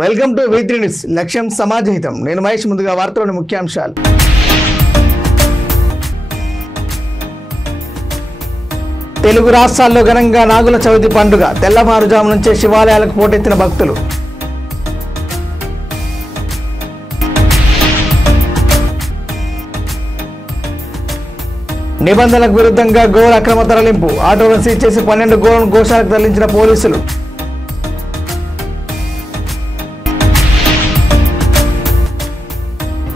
Welcome to V3 news. లక్ష్యం సమాజహితం. నేను మహేష్. ముందుగా వార్తలోని ముఖ్యాంశాలు. తెలుగు రాష్ట్రాల్లో ఘనంగా నాగుల చవితి పండుగ. తెల్లవారుజాము నుంచే శివాలయాలకు పోటెత్తిన భక్తులు. నిబంధనలకు విరుద్ధంగా గోవుల అక్రమ తరలింపు. ఆటోలను సీజ్ చేసి 12 గోవులను గోశాలకు తరలించిన పోలీసులు.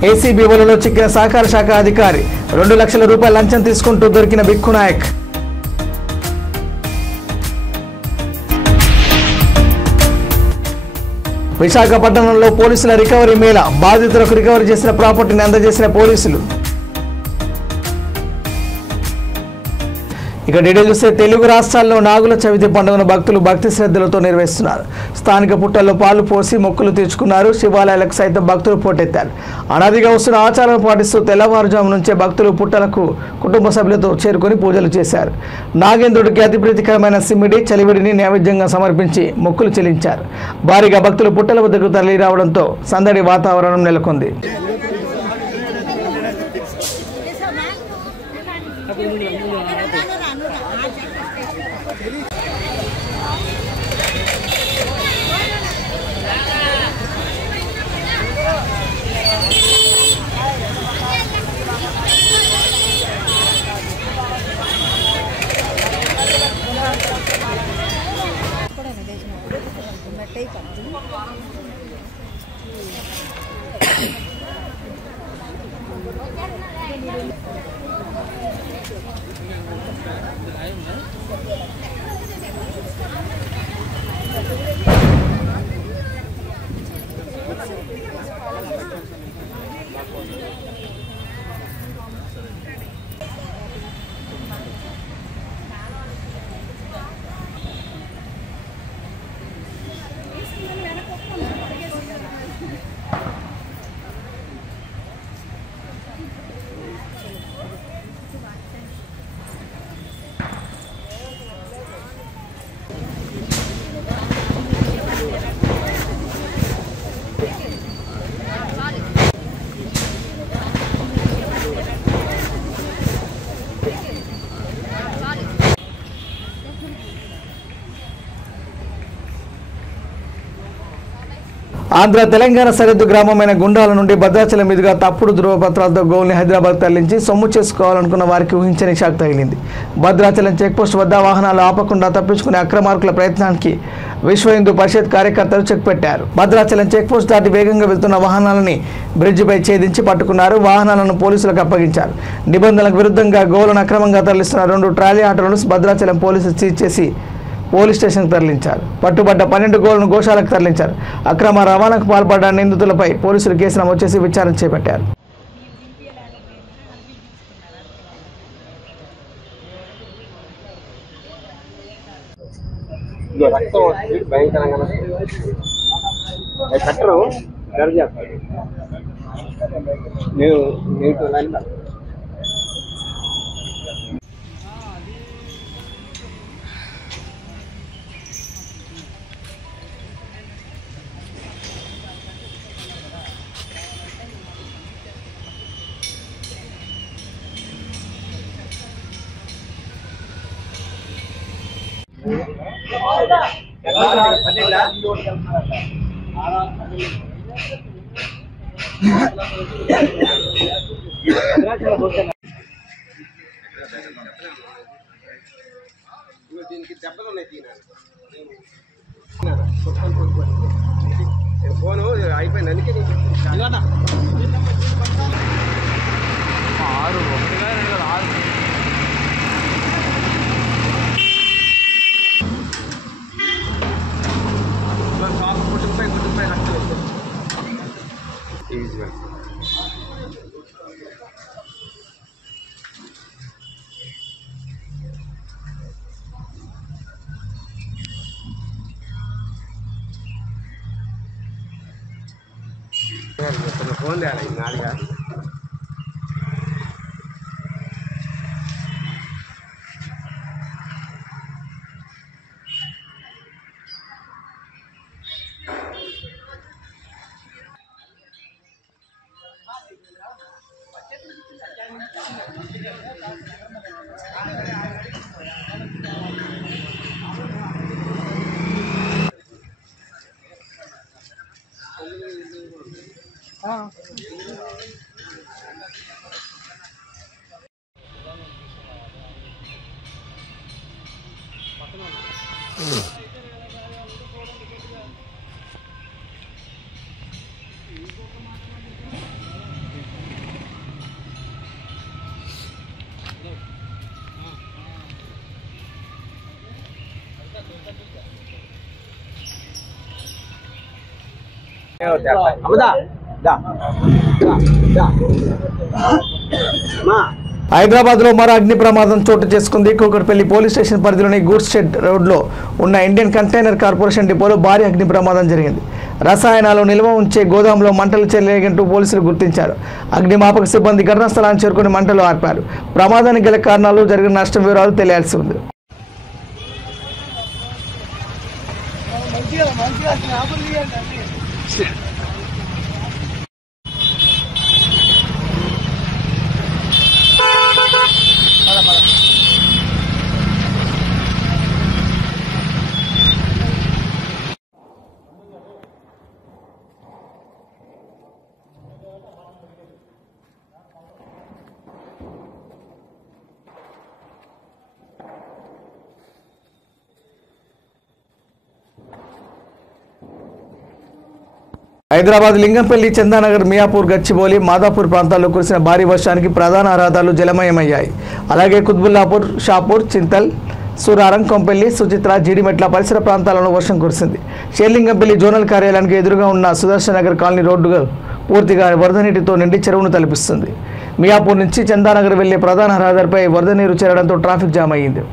ఏసీబీ వలలో చిక్కిన సహకార శాఖ అధికారి. 2 లక్షల రూపాయల లంచం తీసుకుంటూ దొరికిన బిక్కు నాయక్. విశాఖపట్నంలో పోలీసుల రికవరీ మేళా. బాధితులకు రికవరీ చేసిన ప్రాపర్టీని అందజేసిన పోలీసులు. ఇక డీటెయిల్ చూస్తే తెలుగు రాష్ట్రాల్లో నాగుల చవితి పండుగను భక్తులు భక్తి శ్రద్ధలతో నిర్వహిస్తున్నారు. స్థానిక పుట్టల్లో పాలు పోసి మొక్కులు తీర్చుకున్నారు. శివాలయాలకు సైతం భక్తులు పోటెత్తారు. అనాదిగా వస్తున్న ఆచారాలను పాటిస్తూ తెల్లవారుజాము నుంచే భక్తులు పుట్టలకు కుటుంబ సభ్యులతో చేరుకొని పూజలు చేశారు. నాగేంద్రుడికి అతి ప్రీతికరమైన సిమ్మిడి చలివిడిని నైవేద్యంగా సమర్పించి మొక్కులు చెల్లించారు. భారీగా భక్తులు పుట్టల వద్దకు తరలి రావడంతో సందడి వాతావరణం నెలకొంది. ఆంధ్ర తెలంగాణ సరిహద్దు గ్రామమైన గుండాల నుండి భద్రాచలం మీదుగా తప్పుడు ధృవపత్రాలతో గోవుల్ని హైదరాబాద్ తరలించి సొమ్ము చేసుకోవాలనుకున్న వారికి ఊహించని షాక్ తగిలింది. భద్రాచలం చెక్పోస్ట్ వద్ద వాహనాలు ఆపకుండా తప్పించుకునే అక్రమార్కుల ప్రయత్నానికి విశ్వ హిందూ పరిషత్ కార్యకర్తలు చెక్ పెట్టారు. భద్రాచలం చెక్పోస్ట్ దాటి వేగంగా వెళ్తున్న వాహనాలని బ్రిడ్జిపై ఛేదించి పట్టుకున్నారు. వాహనాలను పోలీసులకు అప్పగించారు. నిబంధనలకు విరుద్ధంగా గోవులను అక్రమంగా తరలిస్తున్న 2 ట్రాలీ ఆటోలను భద్రాచలం పోలీసులు సీజ్ చేసి పోలీస్ స్టేషన్కు తరలించారు. పట్టుబడ్డ 12 గోవులను గోశాలకు తరలించారు. అక్రమ రవాణాకు పాల్పడ్డ నిందితులపై పోలీసులు కేసు నమోదు చేసి విచారణ చేపట్టారు. దీనికి దెబ్బలు ఉన్నాయి. ఫోను అయిపోయింది. అందుకే ఫోన్ తేయాలి నాలుగా. హైదరాబాద్ లో మరో అగ్ని ప్రమాదం చోటు చేసుకుంది. కూకట్పల్లి పోలీస్ స్టేషన్ పరిధిలోని గూడ్స్ షెడ్ రోడ్లో ఉన్న ఇండియన్ కంటైనర్ కార్పొరేషన్ డిపోలో భారీ అగ్ని ప్రమాదం జరిగింది. రసాయనాలు నిల్వ ఉంచే గోదాంలో మంటలు చెలరేగినట్టు పోలీసులు గుర్తించారు. అగ్నిమాపక సిబ్బంది ఘటనా స్థలాన్ని చేరుకుని మంటలు ఆర్పారు. ప్రమాదానికి గల కారణాలు, జరిగిన నష్టం వివరాలు తెలియాల్సి ఉంది. హైదరాబాద్ లింగంపల్లి, చందానగర్, మియాపూర్, గచ్చిబౌలి, మాదాపూర్ ప్రాంతాల్లో కురిసిన భారీ వర్షానికి ప్రధాన రహదారులు జలమయమయ్యాయి. అలాగే కుత్బుల్లాపూర్, షాపూర్, చింతల్, సూరారం, కొంపెల్లి, సుచిత్ర, జీడిమెట్ల పరిసర ప్రాంతాలలో వర్షం కురిసింది. షేర్లింగంపల్లి జోనల్ కార్యాలయానికి ఎదురుగా ఉన్న సుదర్శన్ నగర్ కాలనీ రోడ్డు పూర్తిగా వరద నీటితో నిండి చెరువును తలపిస్తుంది. మియాపూర్ నుంచి చందానగర్ వెళ్లే ప్రధాన రహదారిపై వరద నీరు చేరడంతో ట్రాఫిక్ జామ్ అయ్యింది.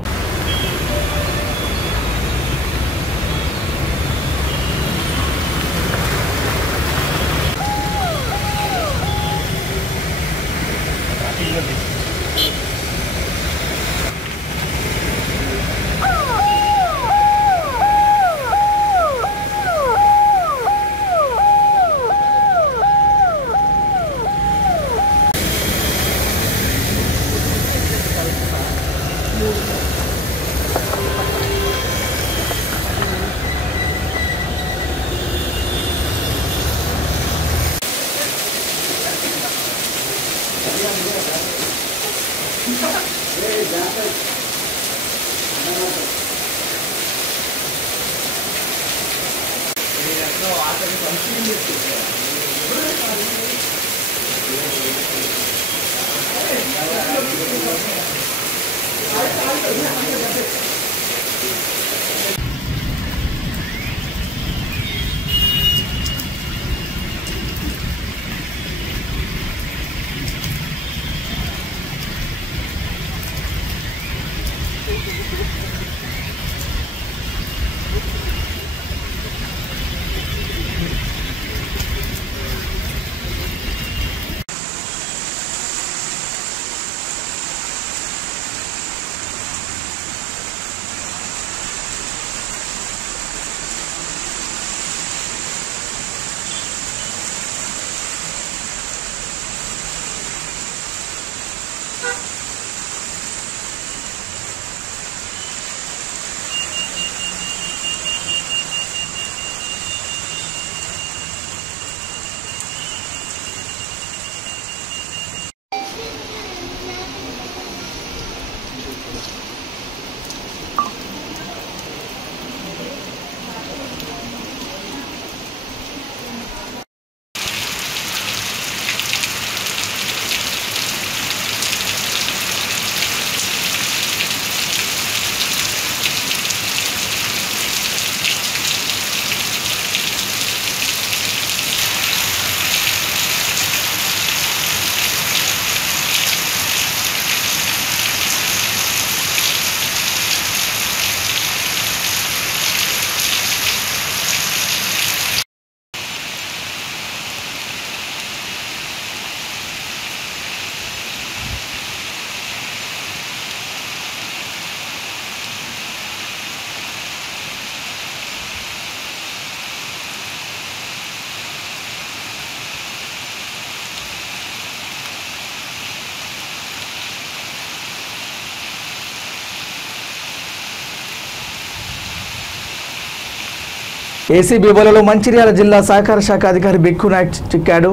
ఏసీబీ వలలో మంచిర్యాల జిల్లా సహకార శాఖ అధికారి బిక్కు నాయక్ చిక్కాడు.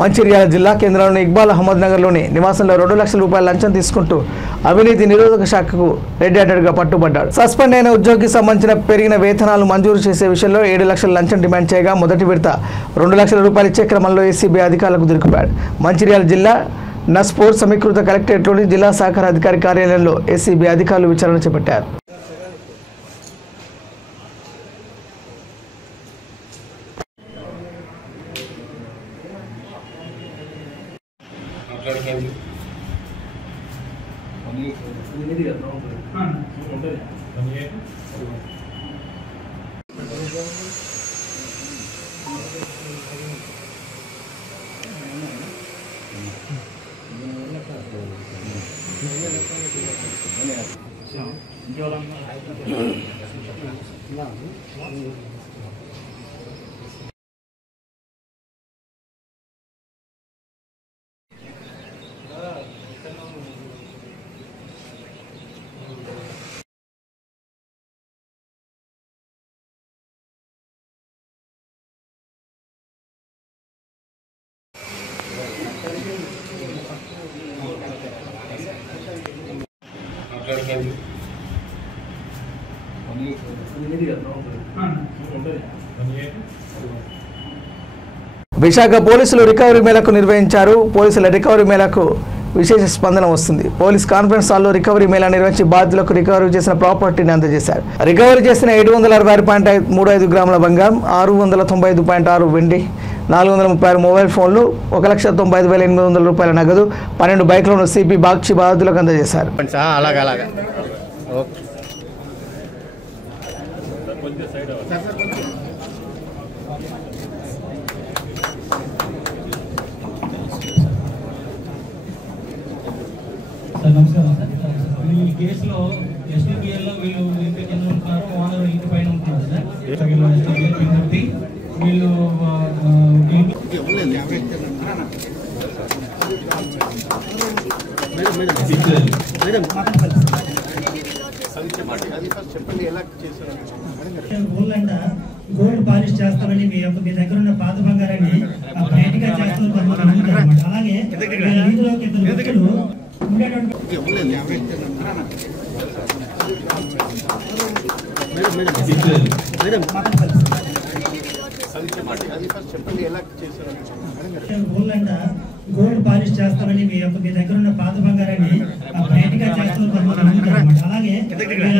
మంచిర్యాల జిల్లా కేంద్రంలోని ఇక్బాల్ అహ్మద్ నగర్లోని నివాసంలో 2 లక్షల రూపాయల లంచం తీసుకుంటూ అవినీతి నిరోధక శాఖకు రెడ్ హ్యాండెడ్గా పట్టుబడ్డాడు. సస్పెండ్ అయిన ఉద్యోగికి సంబంధించిన పెరిగిన వేతనాలు మంజూరు చేసే విషయంలో 7 లక్షల లంచం డిమాండ్ చేయగా మొదటి విడత 2 లక్షల రూపాయలు ఇచ్చే క్రమంలో ఏసీబీ అధికారులకు దొరికిపోయాడు. మంచిర్యాల జిల్లా నస్పూర్ సమీకృత కలెక్టరేట్లోని జిల్లా సహకార అధికారి కార్యాలయంలో ఏసీబీ అధికారులు విచారణ చేపట్టారు. విశాఖ పోలీసులు రికవరీ మేళకు నిర్వహించారు. పోలీసుల రికవరీ మేళకు విశేష స్పందన వస్తుంది. పోలీస్ కాన్ఫరెన్స్ హాల్లో రికవరీ మేళా నిర్వహించి బాధితులకు రికవరీ చేసిన ప్రాపర్టీని అందజేశారు. రికవరీ చేసిన 766.35 గ్రాముల బంగారం, 695.6 వెండి, 436 మొబైల్ ఫోన్లు, 1,95,800 రూపాయల నగదు, 12 బైక్లను సిపి బాక్షి బాధితులకు అందజేశారు. నమస్కారం సార్. ఈ కేసులో ఎస్టీబీఎల్లో వీళ్ళు ఇంటి కింద ఉంటున్నారు, ఓనర్ ఇంటి పైన ఉంటున్నారు సార్. వీళ్ళు గోల్డ్ పాలిష్ చేస్తామని మీ దగ్గర ఉన్న పాత బంగారాన్ని బయటగా చేస్తున్నారు. అలాగే వీధిలోకి ఇద్దరు వ్యక్తులు గోల్డ్ పాలిష్ చేస్తామని మీ దగ్గర ఉన్న పాత బంగారాన్ని బయటగా చేస్తున్నారు. అలాగే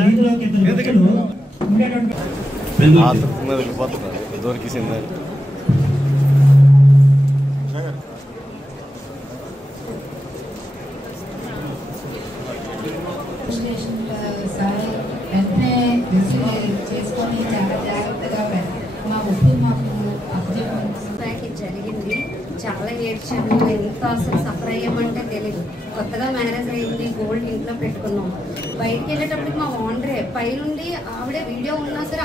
వీధిలోకి ఇద్దరు వ్యక్తులు దొరికిసింది. వెంటనే చేసుకొని చాలా జాగ్రత్తగా మా ఉప్పు మాకు అప్పచెప్పడానికి జరిగింది. చాలా ఏడ్చాము. ఎంత అసలు సఫర్ అయ్యామంటే తెలియదు. కొత్తగా మ్యారేజ్ అయింది, గోల్డ్ ఇంట్లో పెట్టుకున్నాం. బయటికి వెళ్ళేటప్పటికి మా ఓనరే పైనుండి ఆవిడే వీడియో ఉన్నా సరే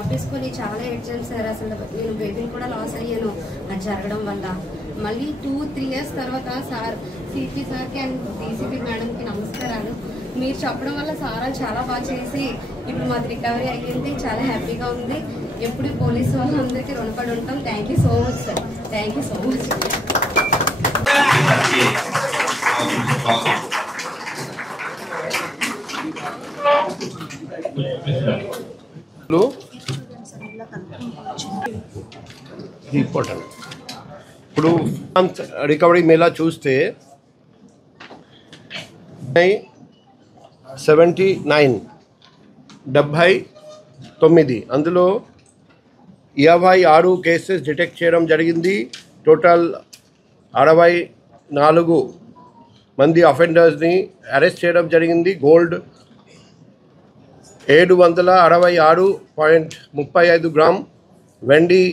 ఆపేసుకొని చాలా ఏడ్చాను సార్. అసలు నేను బేబీని కూడా లాస్ అయ్యాను అది జరగడం వల్ల. మళ్ళీ 2-3 ఇయర్స్ తర్వాత సార్ సిపి సార్కి అండ్ డీసీపీ మేడంకి నమస్కారాలు. మీరు చెప్పడం వల్ల సారా చాలా బాగా చేసి ఇప్పుడు మాకు రికవరీ అయ్యింది. చాలా హ్యాపీగా ఉంది. ఎప్పుడు పోలీసు వాళ్ళందరికీ రుణపడి ఉంటాం. Thank you so much sir. Thank you so much. ఇప్పుడు రికవరీ మేళా చూస్తే 79 అందులో 56 కేసెస్ డిటెక్ట్ చేయడం జరిగింది. టోటల్ 64 మంది అఫెండర్స్ని అరెస్ట్ చేయడం జరిగింది. గోల్డ్ 766.35 గ్రామ్, వెండి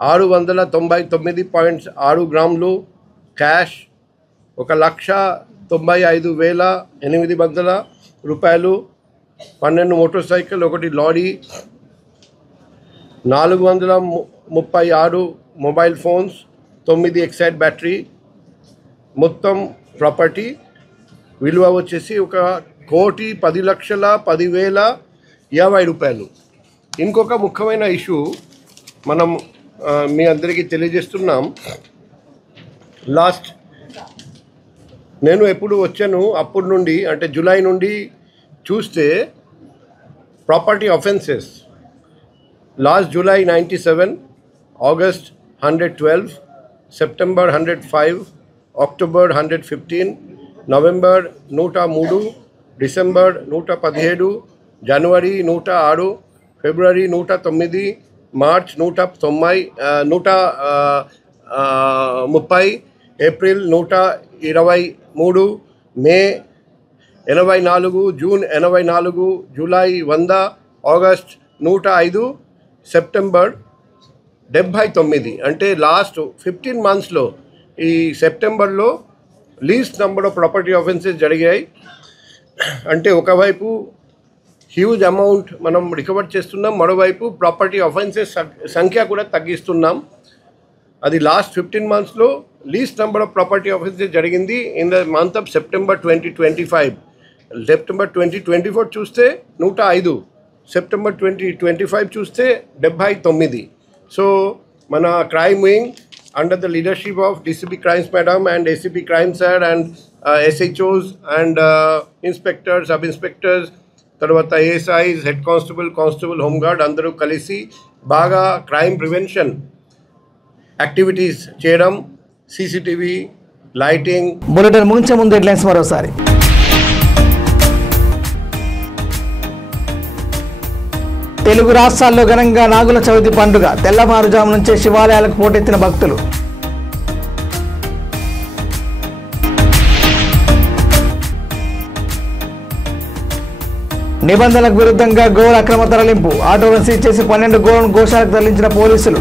699.6 గ్రాములు, క్యాష్ 1,95,800 రూపాయలు, 12 motor cycle, 1 lorry, 436 mobile phones, 9 Exide battery, మొత్తం ప్రాపర్టీ విలువ వచ్చేసి 1,10,10,50,50 రూపాయలు. ఇంకొక ముఖ్యమైన ఇష్యూ మనం మీ అందరికీ తెలియజేస్తున్నాం. లాస్ట్ నేను ఎప్పుడు వచ్చాను అప్పటి నుండి అంటే జూలై నుండి చూస్తే property offences last July 97, August 112, September 105, October 115, November 103, December 117, జనవరి 106, ఫిబ్రవరి 109, మార్చ్ 130, ఏప్రిల్ 123, మే 84, జూన్ 84, జూలై 100, ఆగస్ట్ 105, సెప్టెంబర్ 79. అంటే లాస్ట్ 15 monthsలో ఈ సెప్టెంబర్లో least number of property offences జరిగాయి. అంటే ఒకవైపు హ్యూజ్ అమౌంట్ మనం రికవర్ చేస్తున్నాం, మరోవైపు ప్రాపర్టీ ఆఫెన్సెస్ సంఖ్య కూడా తగ్గిస్తున్నాం. అది లాస్ట్ 15 monthsలో least number of property offences జరిగింది in the month of September 2025. September 2024 చూస్తే 105, సెప్టెంబర్ 2025 చూస్తే 79. సో మన crime wing under the leadership of DCP crimes madam and ACP crime sir and SHOs and inspectors, sub inspectors, తర్వాత ASIs, head constable, home guard అందరూ కలిసి బాగా crime prevention activities చేయడం, CCTV, lighting. Bulletin ముగించే ముందు headlines మరోసారి. తెలుగు రాష్ట్రాల్లో ఘనంగా నాగుల చవితి పండుగ. తెల్లవారుజాము నుంచే శివాలయాలకు పోటెత్తిన భక్తులు. నిబంధనలకు విరుద్ధంగా గోవుల అక్రమ తరలింపు. ఆటోలను సీజ్ చేసి 12 గోవులను గోశాలకు తరలించిన పోలీసులు.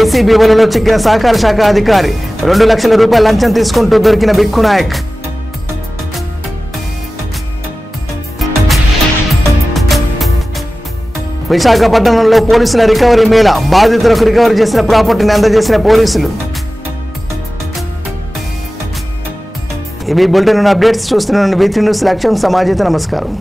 ఏసీబీ వలలో చిక్కిన సహకార శాఖ అధికారి. 2 లక్షల రూపాయల లంచం తీసుకుంటూ దొరికిన బిక్కు నాయక్. విశాఖపట్నంలో పోలీసుల రికవరీ మేళా. బాధితులకు రికవరీ చేసిన ప్రాపర్టీని అందజేసిన పోలీసులు. ఇవి బులెటిన్ అప్డేట్స్. చూస్తున్న V3 న్యూస్ లక్ష్యం సమాజత. నమస్కారం.